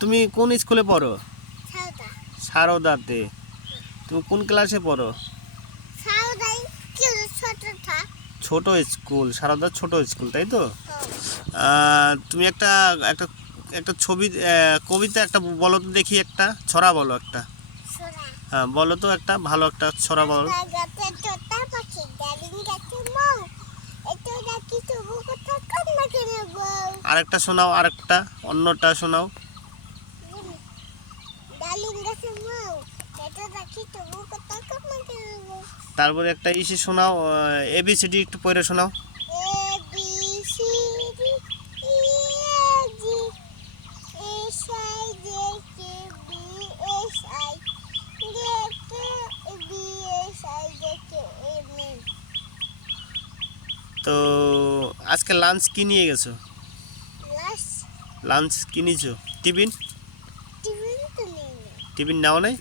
তুমি কোন স্কুলে পড়ো? সারদা। সারদাতে। তুমি কোন ক্লাসে পড়ো? সারদাই ছোটটা। ছোট স্কুল, সারদা ছোট স্কুল, তাই তো? তুমি একটা একটা একটা ছবি, কবিতা একটা বলো তো দেখি, একটা ছড়া বলো একটা। সোনা। হ্যাঁ বলো তো, একটা ভালো একটা ছড়া বলো। গাছে তোতা পাখি ডালিম গাছে মৌ, এতো ডাকি তবু কথা কম না কেন বউ। আরেকটা শোনাও, আরেকটা অন্যটা শোনাও। ডালিম গাছে মৌ, এতো ডাকি তবু কথা কম না কেন বউ। তারপরে একটা ইসে শোনাও, এবিসিডি একটু পড়ে শোনাও। A B C D E F G H I J K B H I J K B H I J K M N. তো আজকে লাঞ্চ কি নিয়ে গেছো? লাস্ট লাঞ্চ কি নিয়েছো? টিফিন? টিফিন তো নেই না। টিফিন নাও নাই?